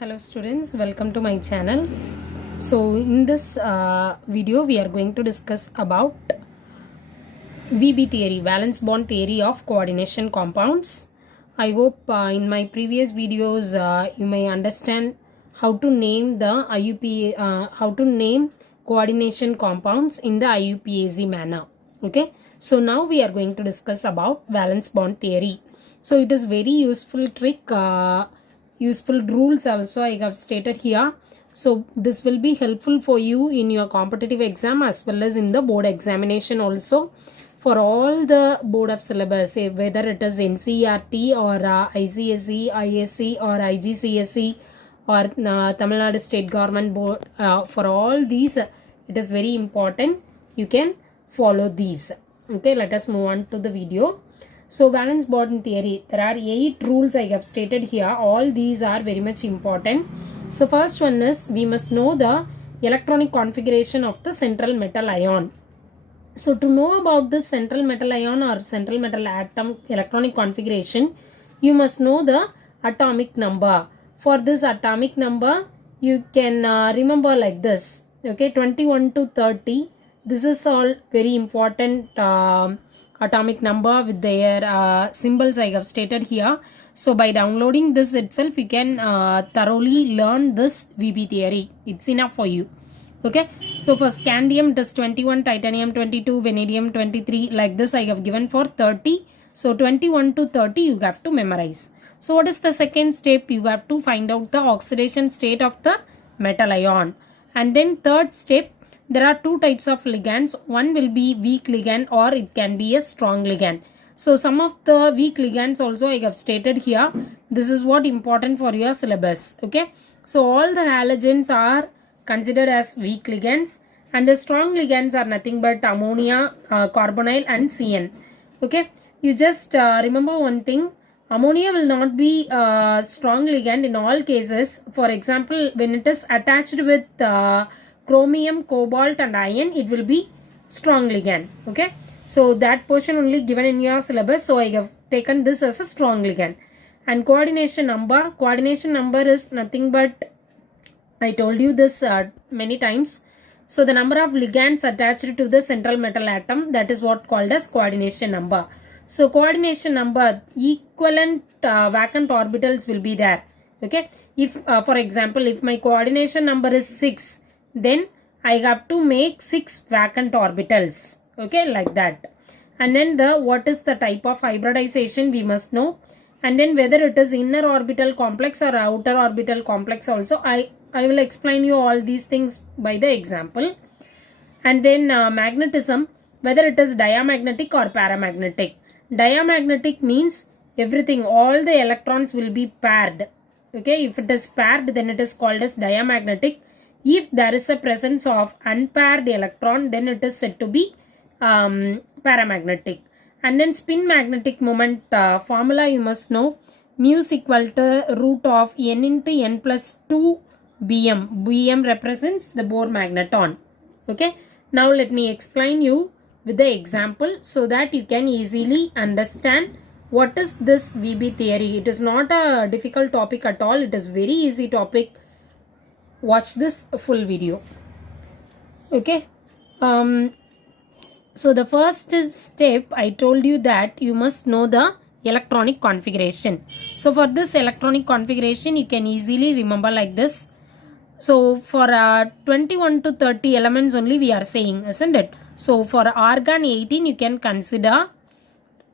Hello students, welcome to my channel. So in this video we are going to discuss about VB theory, valence bond theory of coordination compounds. I hope in my previous videos you may understand how to name the how to name coordination compounds in the IUPAC manner. Okay, so now we are going to discuss about valence bond theory. So it is very useful trick, useful rules also I have stated here. So this will be helpful for you in your competitive exam as well as in the board examination also. For all the board of syllabus, whether it is NCERT or ICSE, ISC or IGCSE or Tamil Nadu State Government Board, for all these it is very important. You can follow these. Okay, let us move on to the video. So valence bond theory, there are 8 rules I have stated here. All these are very much important. So first one is we must know the electronic configuration of the central metal ion. So to know about this central metal ion or central metal atom electronic configuration, you must know the atomic number. For this atomic number, you can remember like this. Okay, 21 to 30. This is all very important atomic number with their symbols I have stated here. So by downloading this itself, you can thoroughly learn this VB theory. It's enough for you. Okay, so for scandium it is 21, titanium 22, vanadium 23, like this I have given for 30. So 21 to 30 you have to memorize. So what is the second step? You have to find out the oxidation state of the metal ion. And then third step, there are two types of ligands. One will be weak ligand or it can be a strong ligand. So some of the weak ligands also I have stated here. This is what important for your syllabus. Okay, so all the halogens are considered as weak ligands and the strong ligands are nothing but ammonia, carbonyl and CN. Okay, you just remember one thing. Ammonia will not be a strong ligand in all cases. For example, when it is attached with chromium, cobalt and iron, it will be strong ligand. Okay, so that portion only given in your syllabus, so I have taken this as a strong ligand. And coordination number is nothing but, I told you this many times. So the number of ligands attached to the central metal atom, that is what called as coordination number. So coordination number, equivalent vacant orbitals will be there. Okay, if for example, if my coordination number is 6, then I have to make 6 vacant orbitals. Okay, like that. And then what is the type of hybridization we must know. And then whether it is inner orbital complex or outer orbital complex also, I will explain you all these things by the example. And then magnetism, whether it is diamagnetic or paramagnetic. Diamagnetic means everything, all the electrons will be paired. Okay, if it is paired, then it is called as diamagnetic. If there is a presence of unpaired electron, then it is said to be paramagnetic. And then spin magnetic moment formula you must know. Mu is equal to root of n into n plus 2 Bm. Bm represents the Bohr magneton. Okay, now let me explain you with the example so that you can easily understand what is this VB theory. It is not a difficult topic at all. It is very easy topic. Watch this full video. Okay, so the first step, I told you that you must know the electronic configuration. So for this electronic configuration, you can easily remember like this. So for 21 to 30 elements only we are saying, isn't it? So for argon 18, you can consider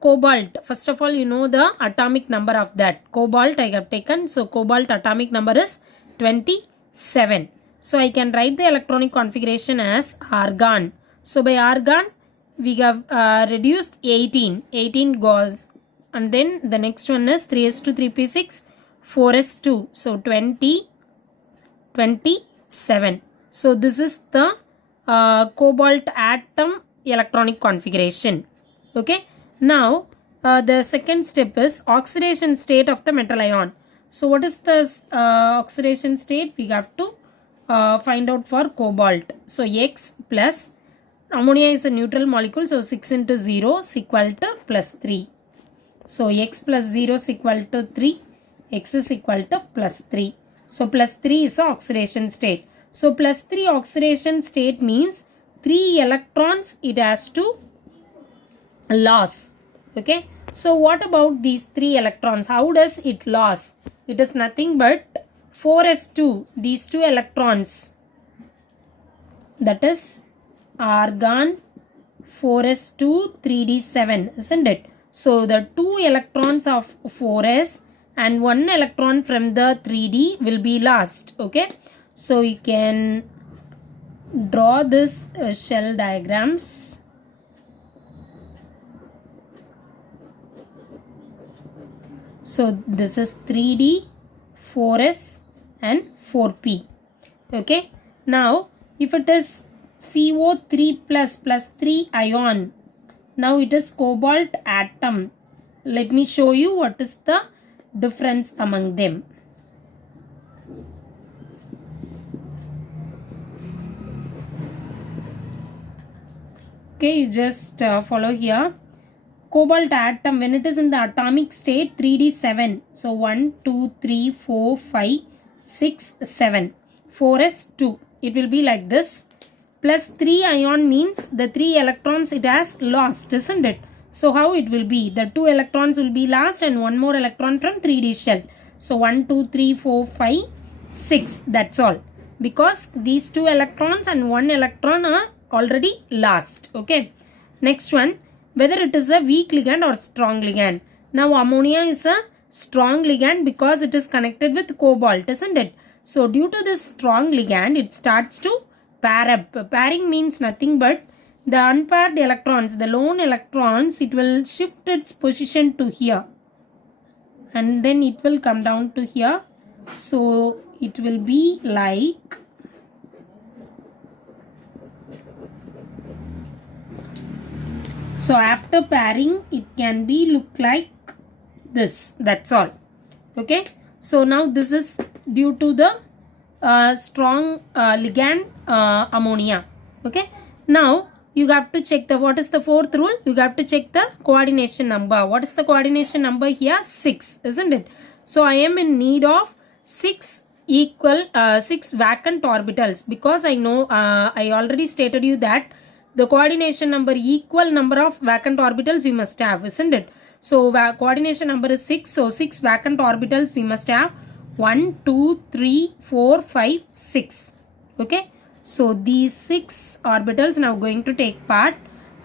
cobalt. First of all, you know the atomic number of that. Cobalt I have taken. So cobalt atomic number is 27. So I can write the electronic configuration as argon. So by argon, we have reduced 18. 18 goes. And then the next one is 3s2 3p6, 4s2. So 27. So this is the cobalt atom electronic configuration. Okay. Now the second step is oxidation state of the metal ion. So what is the oxidation state? We have to find out for cobalt. So X plus, ammonia is a neutral molecule. So 6 into 0 is equal to plus 3. So X plus 0 is equal to 3. X is equal to plus 3. So plus 3 is the oxidation state. So plus 3 oxidation state means 3 electrons it has to loss. Okay. So what about these 3 electrons? How does it loss? It is nothing but 4s2. These 2 electrons, that is argon 4s2 3d7, isn't it? So the 2 electrons of 4s and 1 electron from the 3d will be lost. Okay. So you can draw this shell diagrams. So this is 3d, 4s and 4p. Okay. Now if it is CO3 plus 3 ion, now it is cobalt atom. Let me show you what is the difference among them. Okay, you just follow here. Cobalt atom, when it is in the atomic state, 3d7. So 1, 2, 3, 4, 5, 6, 7. 4s2. It will be like this. Plus 3 ion means the 3 electrons it has lost, isn't it? So how it will be? The 2 electrons will be lost and 1 more electron from 3d shell. So 1, 2, 3, 4, 5, 6. That's all. Because these 2 electrons and 1 electron are already lost. Okay. Next one. Whether it is a weak ligand or strong ligand. Now ammonia is a strong ligand because it is connected with cobalt, isn't it? So due to this strong ligand, it starts to pair up. Pairing means nothing but the unpaired electrons, the lone electrons, it will shift its position to here. And then it will come down to here. So it will be like so after pairing it can be look like this. That's all. Okay. So now this is due to the strong ligand ammonia. Okay. Now you have to check the what is the fourth rule. You have to check the coordination number. What is the coordination number here? 6, isn't it? So I am in need of 6 equal 6 vacant orbitals because I know I already stated you that the coordination number equal number of vacant orbitals you must have, isn't it? So coordination number is 6. So 6 vacant orbitals we must have. 1, 2, 3, 4, 5, 6. Okay. So these 6 orbitals now going to take part.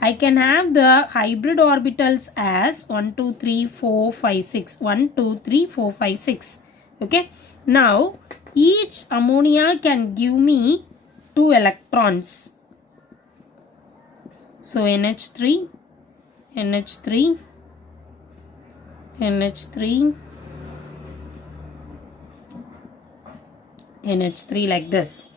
I can have the hybrid orbitals as 1, 2, 3, 4, 5, 6. 1, 2, 3, 4, 5, 6. Okay. Now each ammonia can give me 2 electrons. So NH3, NH3, NH3, NH3 like this.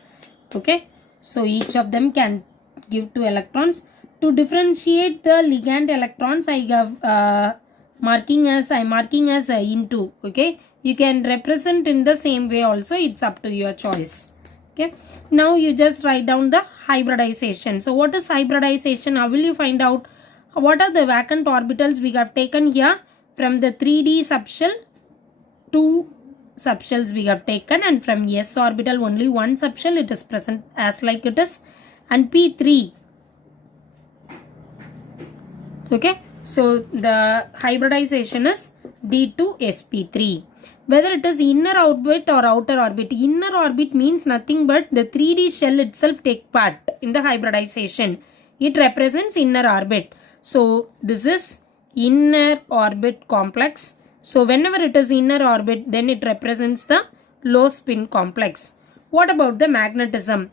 Okay. So each of them can give 2 electrons. To differentiate the ligand electrons, I have marking as into. Okay. You can represent in the same way also. It's up to your choice. Okay. Now you just write down the hybridization. So what is hybridization? How will you find out? What are the vacant orbitals we have taken here? From the 3d subshell, 2 subshells we have taken, and from s orbital only 1 subshell it is present as like it is, and p3. Okay. So the hybridization is d2sp3. Whether it is inner orbit or outer orbit. Inner orbit means nothing but the 3d shell itself take part in the hybridization. It represents inner orbit. So this is inner orbit complex. So whenever it is inner orbit, then it represents the low spin complex. What about the magnetism?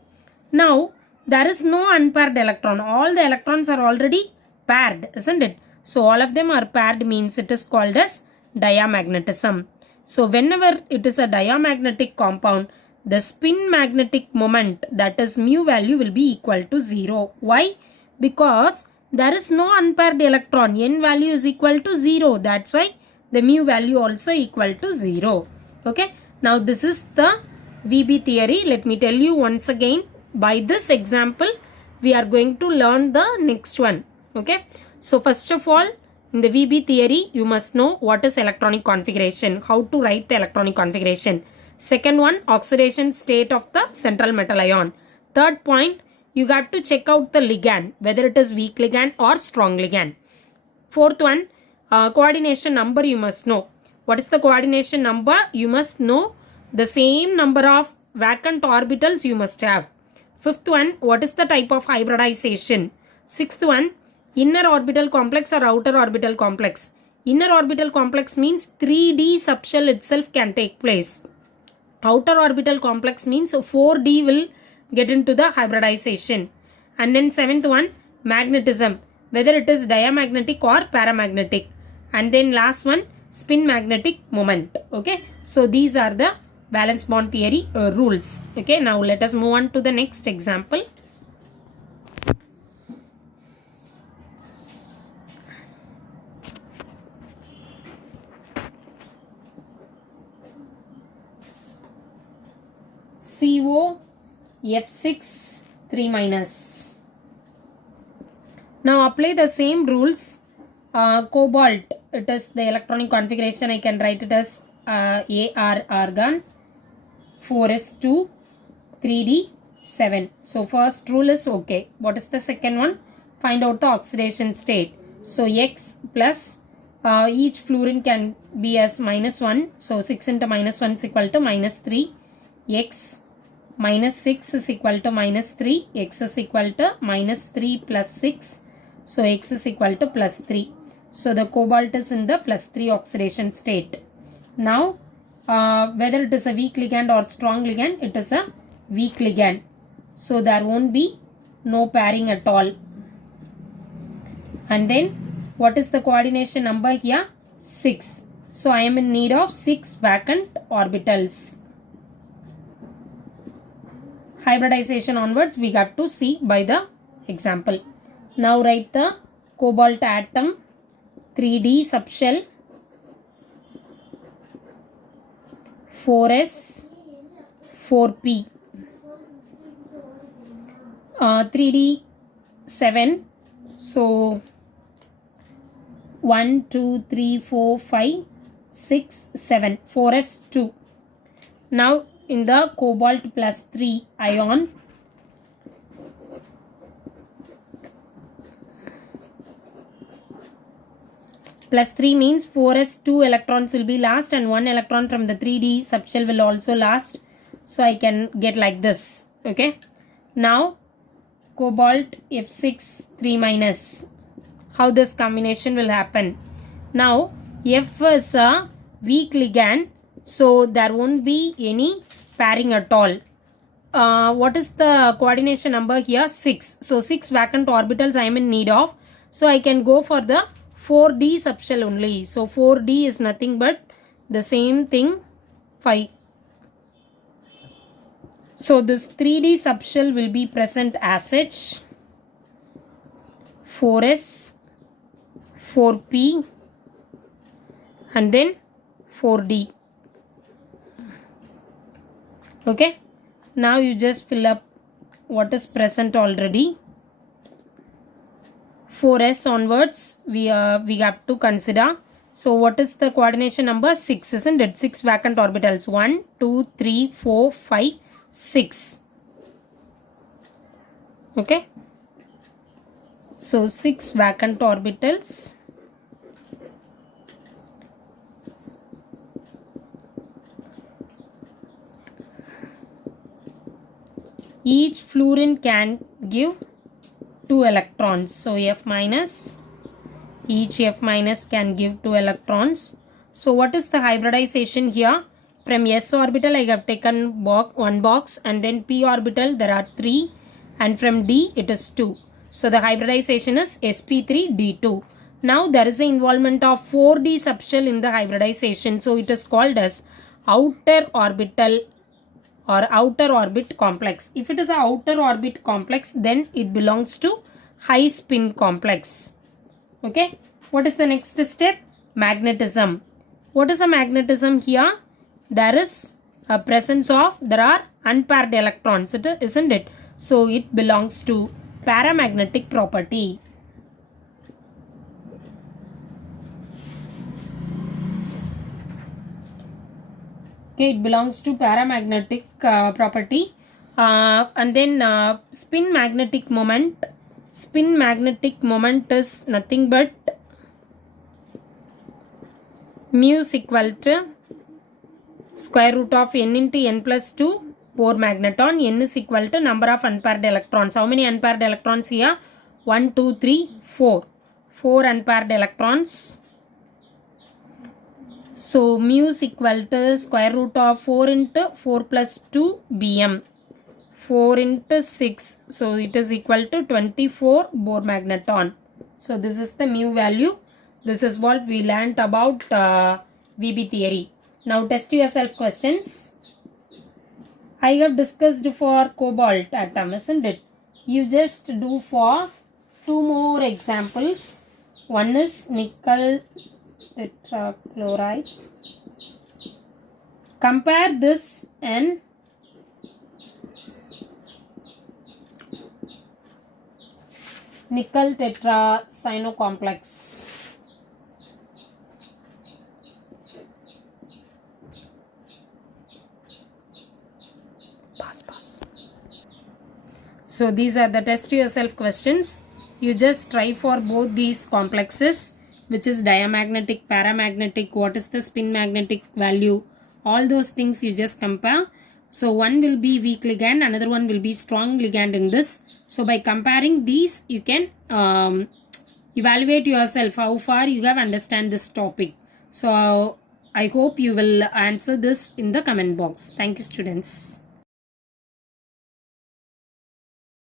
Now there is no unpaired electron. All the electrons are already paired, isn't it? So all of them are paired means it is called as diamagnetism. So whenever it is a diamagnetic compound, the spin magnetic moment, that is mu value, will be equal to 0. Why? Because there is no unpaired electron. N value is equal to 0. That's why the mu value also equal to 0. Okay. Now this is the VB theory. Let me tell you once again. By this example, we are going to learn the next one. Okay. So first of all, in the VB theory, you must know what is electronic configuration, how to write the electronic configuration. Second one, oxidation state of the central metal ion. Third point, you have to check out the ligand, whether it is weak ligand or strong ligand. Fourth one, coordination number you must know. What is the coordination number? You must know the same number of vacant orbitals you must have. Fifth one, what is the type of hybridization? Sixth one, inner orbital complex or outer orbital complex. Inner orbital complex means 3D subshell itself can take place. Outer orbital complex means 4D will get into the hybridization. And then seventh one, magnetism, whether it is diamagnetic or paramagnetic. And then last one, spin magnetic moment. Okay, so these are the valence bond theory rules. Okay, now let us move on to the next example. CO F6 3 minus. Now apply the same rules. Cobalt, it is the electronic configuration. I can write it as AR argon, 4s2, 3d7. So first rule is okay. What is the second one? Find out the oxidation state. So X plus each fluorine can be as -1. So 6 into -1 is equal to -3. X minus 6 is equal to -3. X is equal to -3 plus 6. So X is equal to +3. So the cobalt is in the +3 oxidation state. Now whether it is a weak ligand or strong ligand, it is a weak ligand. So there won't be no pairing at all. And then what is the coordination number here? 6. So I am in need of 6 vacant orbitals. Hybridization onwards we have to see by the example. Now write the cobalt atom, 3D subshell, 4s, 4p, 3d7. So 1, 2, 3, 4, 5, 6, 7, 4s2. Now in the cobalt +3 ion, +3 means 4s2 electrons will be last and 1 electron from the 3D subshell will also last. So I can get like this. Okay. Now cobalt F6 3 minus. How this combination will happen? Now F is a weak ligand, so there won't be any pairing at all. What is the coordination number here? 6. So 6 vacant orbitals I am in need of. So I can go for the 4D subshell only. So 4D is nothing but the same thing, 5. So this 3D subshell will be present as such, 4s, 4p, and then 4d. Okay, now you just fill up what is present already. 4s onwards we have to consider. So what is the coordination number? 6, isn't it? 6 vacant orbitals. 1, 2, 3, 4, 5, 6. Okay, so 6 vacant orbitals. Each fluorine can give 2 electrons. So F minus, each F minus can give 2 electrons. So what is the hybridization here? From s orbital I have taken one box, and then p orbital there are 3, and from d it is 2. So the hybridization is sp3d2. Now there is the involvement of 4d subshell in the hybridization. So it is called as outer orbital or outer orbit complex. If it is an outer orbit complex, then it belongs to high spin complex. Okay, what is the next step? Magnetism. What is a magnetism here? There is a presence of, there are unpaired electrons, isn't it? So it belongs to paramagnetic property. Okay, it belongs to paramagnetic property. And then spin magnetic moment. Spin magnetic moment is nothing but mu is equal to square root of n into n plus 2 Bohr magneton. N is equal to number of unpaired electrons. How many unpaired electrons here? 1, 2, 3, 4. 4 unpaired electrons. So mu is equal to square root of 4 into 4 plus 2 Bm. 4 into 6. So it is equal to 24 Bohr magneton. So this is the mu value. This is what we learnt about VB theory. Now test yourself questions. I have discussed for cobalt atom, isn't it? You just do for 2 more examples. One is nickel tetrachloride. Compare this and nickel tetracyano complex. So these are the test yourself questions. You just try for both these complexes, which is diamagnetic, paramagnetic, what is the spin magnetic value, all those things you just compare. So one will be weak ligand, another one will be strong ligand in this. So by comparing these, you can evaluate yourself how far you have understand this topic. So I hope you will answer this in the comment box. Thank you, students.